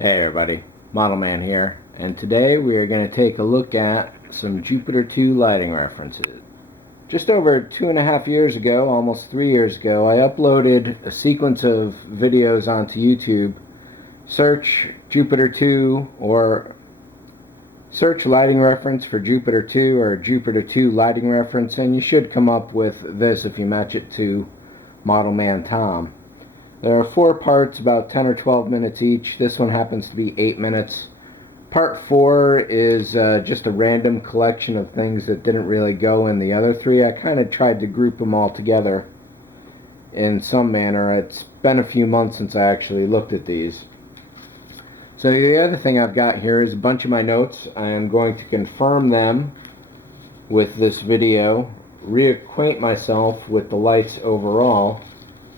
Hey everybody, ModelMan here, and today we are going to take a look at some Jupiter 2 lighting references. Just over 2.5 years ago, almost 3 years ago, I uploaded a sequence of videos onto YouTube. Search Jupiter 2 or search lighting reference for Jupiter 2 or Jupiter 2 lighting reference, and you should come up with this if you match it to ModelManTom. There are 4 parts, about 10 or 12 minutes each. This one happens to be 8 minutes. Part 4 is just a random collection of things that didn't really go in the other 3. I kind of tried to group them all together in some manner. It's been a few months since I actually looked at these. So the other thing I've got here is a bunch of my notes. I am going to confirm them with this video, reacquaint myself with the lights overall,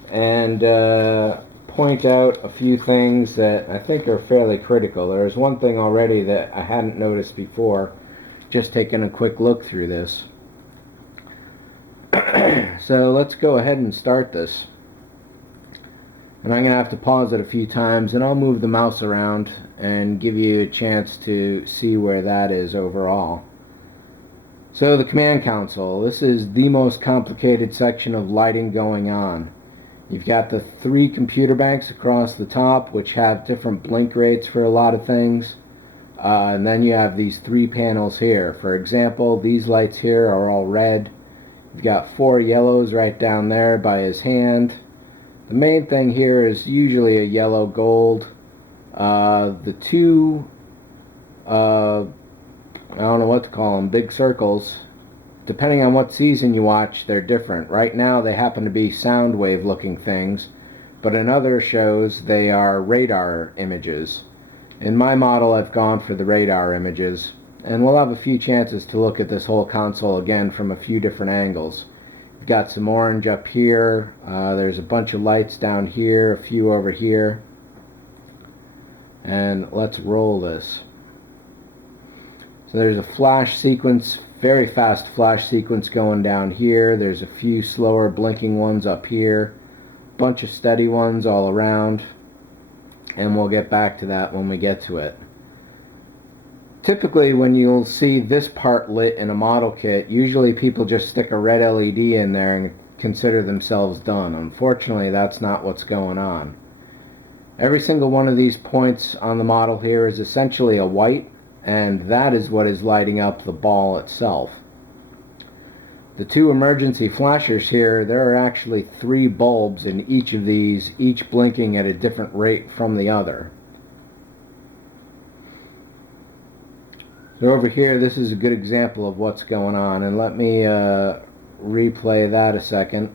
and point out a few things that I think are fairly critical. There's one thing already that I hadn't noticed before, just taking a quick look through this. So let's go ahead and start this. And I'm going to have to pause it a few times, and I'll move the mouse around and give you a chance to see where that is overall. So the command console, this is the most complicated section of lighting going on. You've got the 3 computer banks across the top, which have different blink rates for a lot of things. And then you have these 3 panels here. For example, these lights here are all red. You've got 4 yellows right down there by his hand. The main thing here is usually a yellow gold. The 2, I don't know what to call them, big circles, depending on what season you watch, they're different. Right now they happen to be sound wave looking things, but in other shows they are radar images. In my model I've gone for the radar images, and we'll have a few chances to look at this whole console again from a few different angles. We've got some orange up here, there's a bunch of lights down here, a few over here, and let's roll this. So there's a flash sequence, very fast flash sequence going down here. There's a few slower blinking ones up here, bunch of steady ones all around, and we'll get back to that when we get to it. Typically when you'll see this part lit in a model kit, usually people just stick a red LED in there and consider themselves done. Unfortunately, that's not what's going on. Every single one of these points on the model here is essentially a white, and that is what is lighting up the ball itself. The 2 emergency flashers here, there are actually 3 bulbs in each of these, each blinking at a different rate from the other. So over here, this is a good example of what's going on, and let me replay that a second.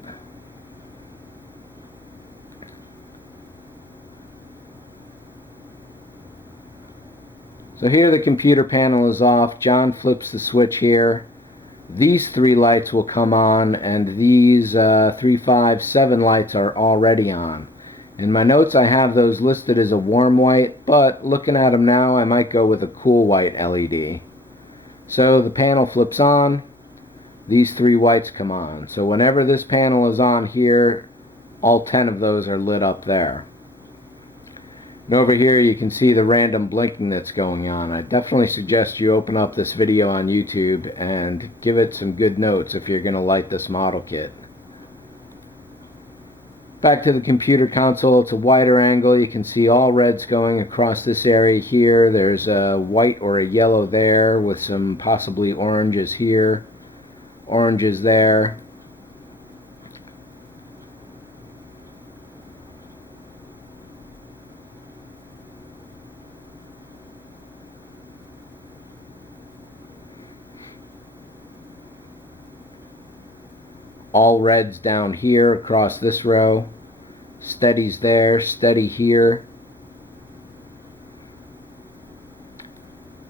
So here the computer panel is off. John flips the switch here. These 3 lights will come on, and these 3, 5, 7 lights are already on. In my notes I have those listed as a warm white, but looking at them now I might go with a cool white LED. So the panel flips on, these 3 whites come on. So whenever this panel is on here, all 10 of those are lit up there. And over here you can see the random blinking that's going on. I definitely suggest you open up this video on YouTube and give it some good notes if you're going to light this model kit. Back to the computer console, it's a wider angle. You can see all reds going across this area here. There's a white or a yellow there with some possibly oranges here, oranges there. All reds down here across this row, steadies there, steady here.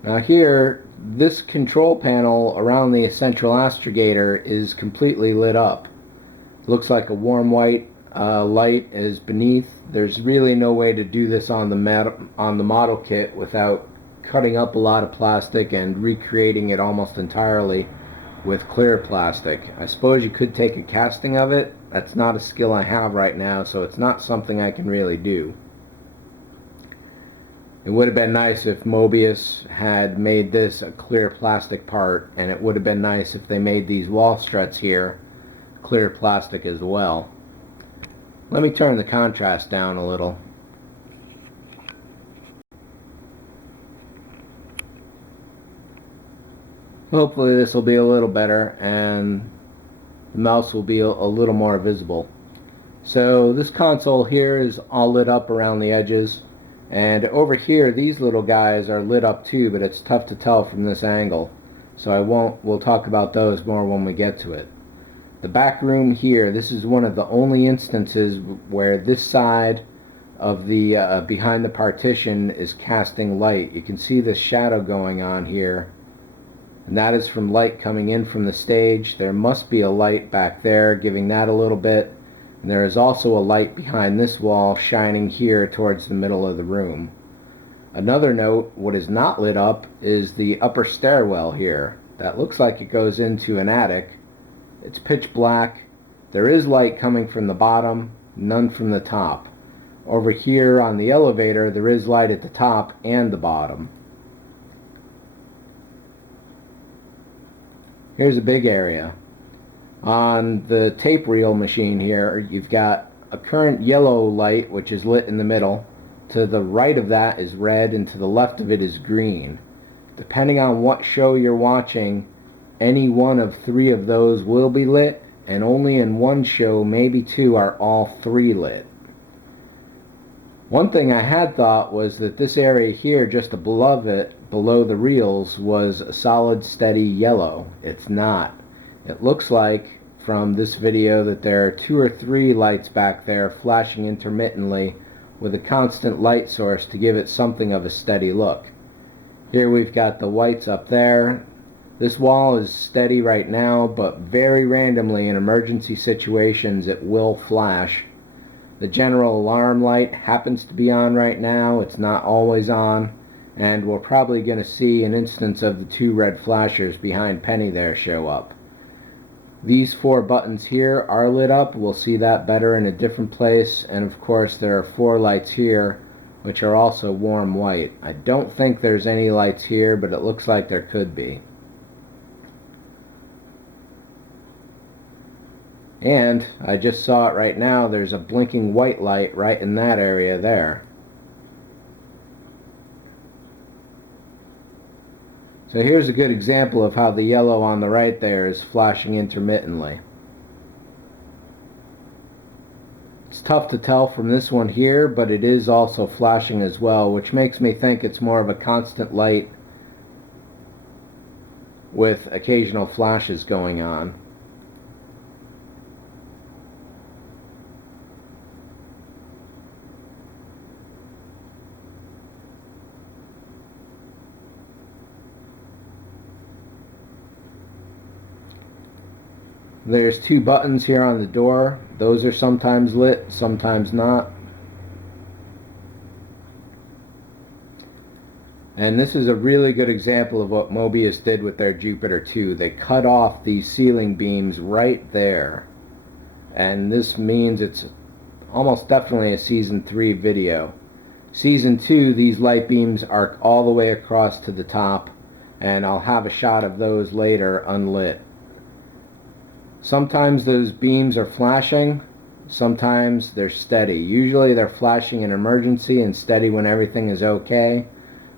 Now here, this control panel around the central astrogator is completely lit up. Looks like a warm white light is beneath. There's really no way to do this on the model kit without cutting up a lot of plastic and recreating it almost entirely with clear plastic. I suppose you could take a casting of it. That's not a skill I have right now, so it's not something I can really do. It would have been nice if Mobius had made this a clear plastic part, and it would have been nice if they made these wall struts here clear plastic as well. Let me turn the contrast down a little. Hopefully this will be a little better and the mouse will be a little more visible. So this console here is all lit up around the edges, and over here these little guys are lit up too, but it's tough to tell from this angle, so we'll talk about those more when we get to it. The back room here, this is one of the only instances where this side of the behind the partition is casting light. You can see the shadow going on here, and that is from light coming in from the stage. There must be a light back there giving that a little bit, and there is also a light behind this wall shining here towards the middle of the room. Another note, what is not lit up is the upper stairwell here. That looks like it goes into an attic. It's pitch black. There is light coming from the bottom, none from the top. Over here on the elevator, there is light at the top and the bottom. Here's a big area. On the tape reel machine here, you've got a current yellow light which is lit in the middle. To the right of that is red, and to the left of it is green. Depending on what show you're watching, any one of three of those will be lit, and only in one show, maybe two, are all three lit. One thing I had thought was that this area here, just above it, below the reels, was a solid, steady yellow. It's not. It looks like from this video that there are two or three lights back there flashing intermittently with a constant light source to give it something of a steady look. Here we've got the whites up there. This wall is steady right now, but very randomly in emergency situations it will flash. The general alarm light happens to be on right now. It's not always on, and we're probably going to see an instance of the two red flashers behind Penny there show up. These four buttons here are lit up. We'll see that better in a different place, and of course there are four lights here which are also warm white. I don't think there's any lights here, but it looks like there could be. And I just saw it right now, there's a blinking white light right in that area there. So here's a good example of how the yellow on the right there is flashing intermittently. It's tough to tell from this one here, but it is also flashing as well, which makes me think it's more of a constant light with occasional flashes going on. There's two buttons here on the door. Those are sometimes lit, sometimes not. And this is a really good example of what Mobius did with their Jupiter 2. They cut off these ceiling beams right there. And this means it's almost definitely a Season 3 video. Season 2, these light beams arc all the way across to the top, and I'll have a shot of those later unlit. Sometimes those beams are flashing, sometimes they're steady. Usually they're flashing in emergency and steady when everything is okay.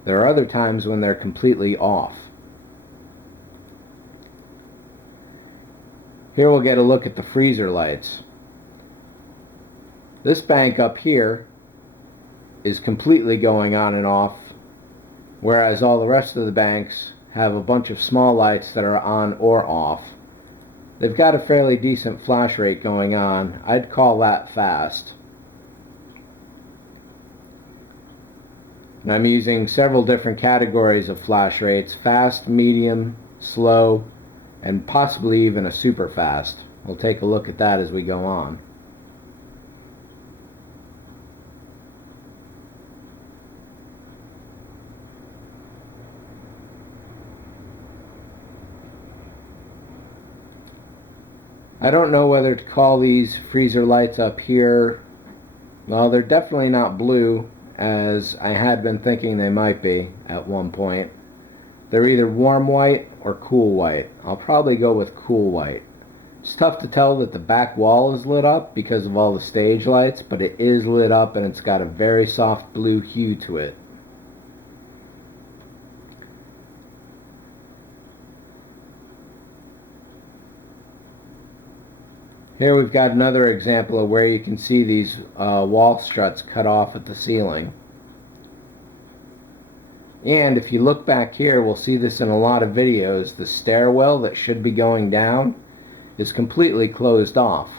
There are other times when they're completely off. Here we'll get a look at the freezer lights. This bank up here is completely going on and off, whereas all the rest of the banks have a bunch of small lights that are on or off. They've got a fairly decent flash rate going on. I'd call that fast. And I'm using several different categories of flash rates: fast, medium, slow, and possibly even a super fast. We'll take a look at that as we go on. I don't know whether to call these freezer lights up here. Well, they're definitely not blue, as I had been thinking they might be at one point. They're either warm white or cool white. I'll probably go with cool white. It's tough to tell that the back wall is lit up because of all the stage lights, but it is lit up and it's got a very soft blue hue to it. Here we've got another example of where you can see these wall struts cut off at the ceiling. And if you look back here, we'll see this in a lot of videos, the stairwell that should be going down is completely closed off.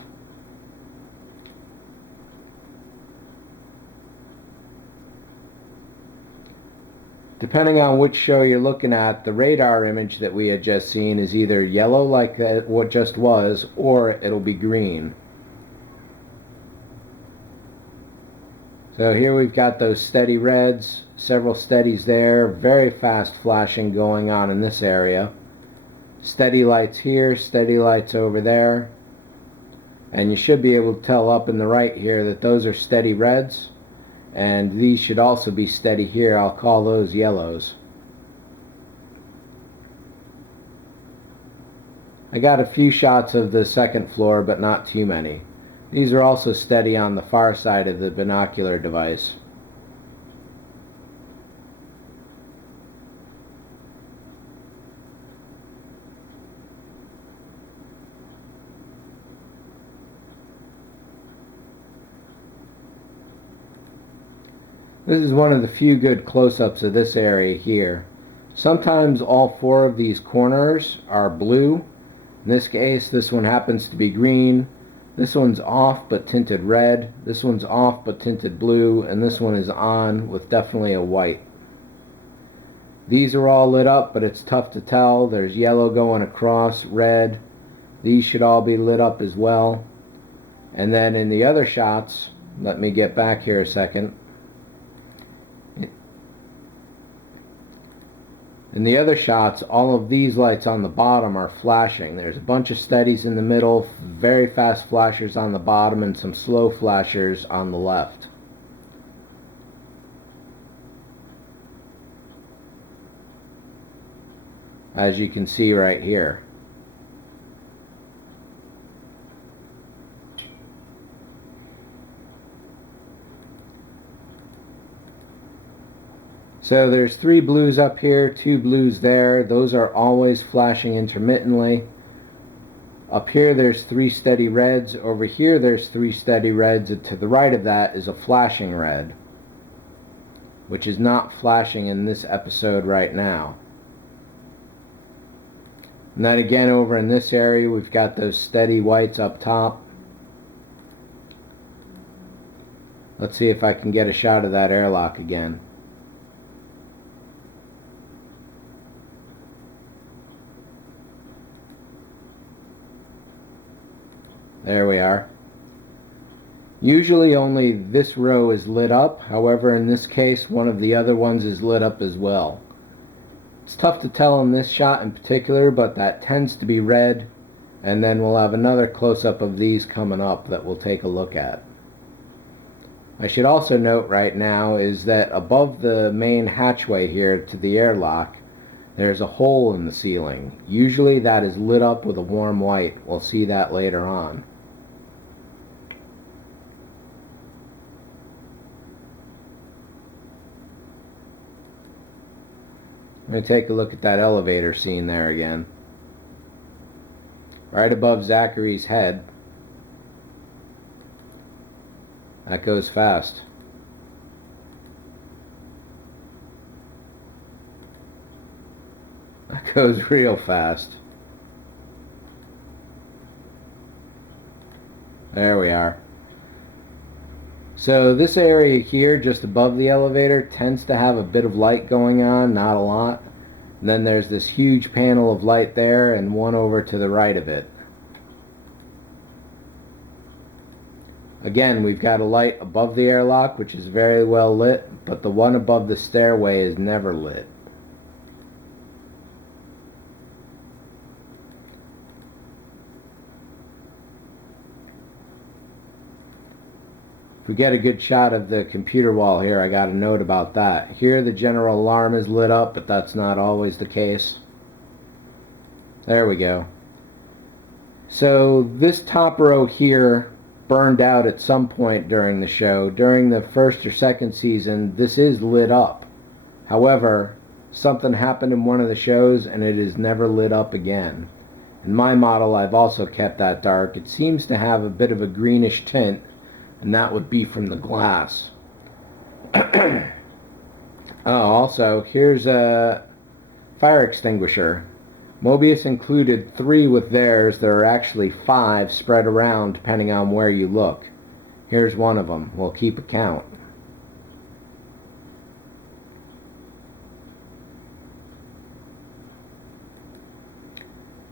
Depending on which show you're looking at, the radar image that we had just seen is either yellow like what just was, or it'll be green. So here we've got those steady reds, several steadies there, very fast flashing going on in this area. Steady lights here, steady lights over there. And you should be able to tell up in the right here that those are steady reds. And these should also be steady here. I'll call those yellows. I got a few shots of the second floor, but not too many. These are also steady on the far side of the binocular device. This is one of the few good close-ups of this area here. Sometimes all four of these corners are blue. In this case, this one happens to be green. This one's off but tinted red. This one's off but tinted blue. And this one is on with definitely a white. These are all lit up, but it's tough to tell. There's yellow going across, red. These should all be lit up as well. And then in the other shots, let me get back here a second. In the other shots, all of these lights on the bottom are flashing. There's a bunch of steadies in the middle, very fast flashers on the bottom, and some slow flashers on the left. As you can see right here. So there's 3 blues up here, 2 blues there. Those are always flashing intermittently. Up here there's 3 steady reds. Over here there's 3 steady reds. And to the right of that is a flashing red, which is not flashing in this episode right now. And then again over in this area we've got those steady whites up top. Let's see if I can get a shot of that airlock again. There we are. Usually only this row is lit up. However, in this case, one of the other ones is lit up as well. It's tough to tell in this shot in particular, but that tends to be red. And then we'll have another close-up of these coming up that we'll take a look at. I should also note right now is that above the main hatchway here to the airlock, there's a hole in the ceiling. Usually that is lit up with a warm white. We'll see that later on. Let me take a look at that elevator scene there again. Right above Zachary's head. That goes fast. That goes real fast. There we are. So this area here just above the elevator tends to have a bit of light going on, not a lot. And then there's this huge panel of light there and one over to the right of it. Again, we've got a light above the airlock which is very well lit, but the one above the stairway is never lit. If we get a good shot of the computer wall here, I got a note about that. Here the general alarm is lit up, but that's not always the case. There we go. So this top row here burned out at some point during the show. During the first or second season, this is lit up. However, something happened in one of the shows and it is never lit up again. In my model, I've also kept that dark. It seems to have a bit of a greenish tint, and that would be from the glass. Also, here's a fire extinguisher. Mobius included 3 with theirs. There are actually 5 spread around depending on where you look. Here's one of them. We'll keep a count.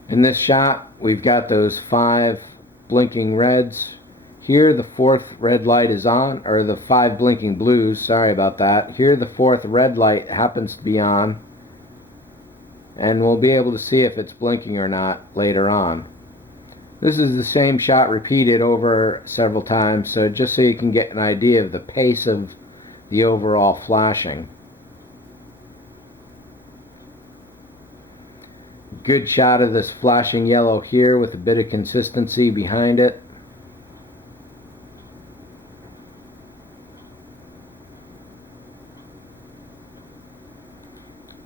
In this shot, we've got those 5 blinking reds. Here the 4th red light is on, or the 5 blinking blues, sorry about that. Here the 4th red light happens to be on, and we'll be able to see if it's blinking or not later on. This is the same shot repeated over several times, so just so you can get an idea of the pace of the overall flashing. Good shot of this flashing yellow here with a bit of consistency behind it.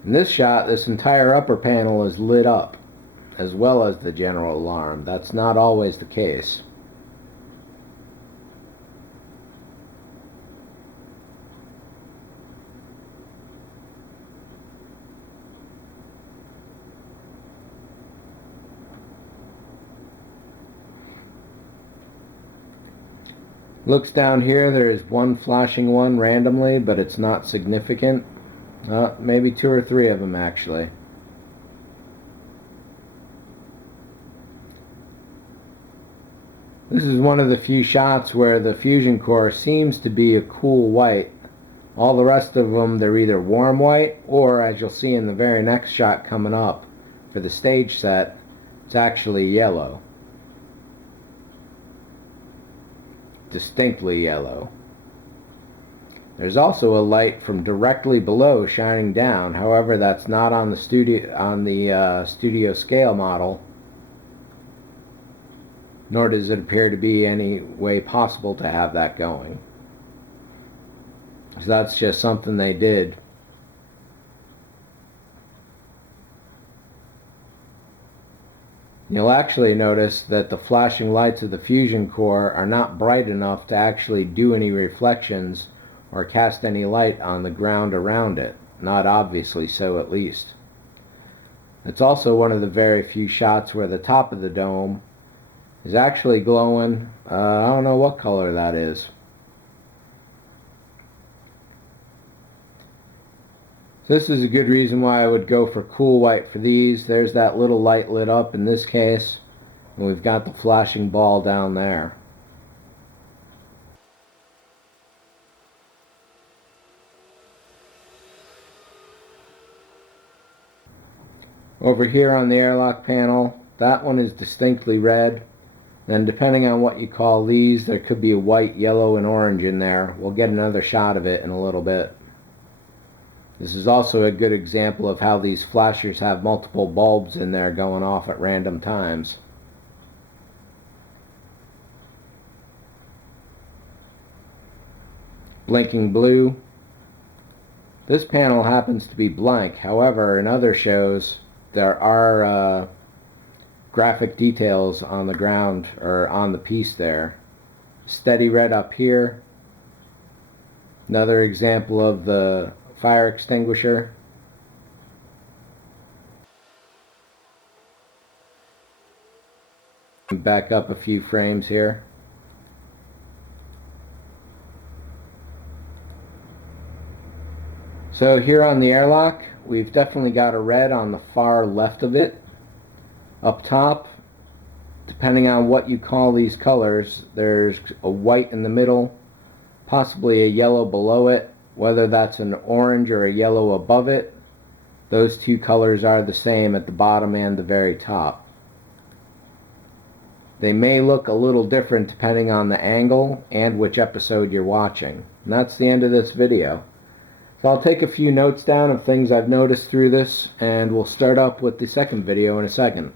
In this shot, this entire upper panel is lit up, as well as the general alarm. That's not always the case. Looks down here, there is one flashing one randomly, but it's not significant. Maybe 2 or 3 of them actually. This is one of the few shots where the fusion core seems to be a cool white. All the rest of them, they're either warm white, or as you'll see in the very next shot coming up for the stage set, it's actually yellow. Distinctly yellow. There's also a light from directly below shining down. However, that's not on the studio scale model, nor does it appear to be any way possible to have that going. So that's just something they did. You'll actually notice that the flashing lights of the fusion core are not bright enough to actually do any reflections or cast any light on the ground around it. Not obviously so, at least. It's also one of the very few shots where the top of the dome is actually glowing. I don't know what color that is. So this is a good reason why I would go for cool white for these. There's that little light lit up in this case, and we've got the flashing ball down there. Over here on the airlock panel, that one is distinctly red. Then depending on what you call these, there could be a white, yellow, and orange in there. We'll get another shot of it in a little bit. This is also a good example of how these flashers have multiple bulbs in there going off at random times. Blinking blue. This panel happens to be blank. However, in other shows, there are graphic details on the ground or on the piece there. Steady red up here. Another example of the fire extinguisher. Back up a few frames here. So here on the airlock, we've definitely got a red on the far left of it. Up top, depending on what you call these colors, there's a white in the middle, possibly a yellow below it. Whether that's an orange or a yellow above it, those two colors are the same at the bottom and the very top. They may look a little different depending on the angle and which episode you're watching. And that's the end of this video. So I'll take a few notes down of things I've noticed through this, and we'll start up with the second video in a second.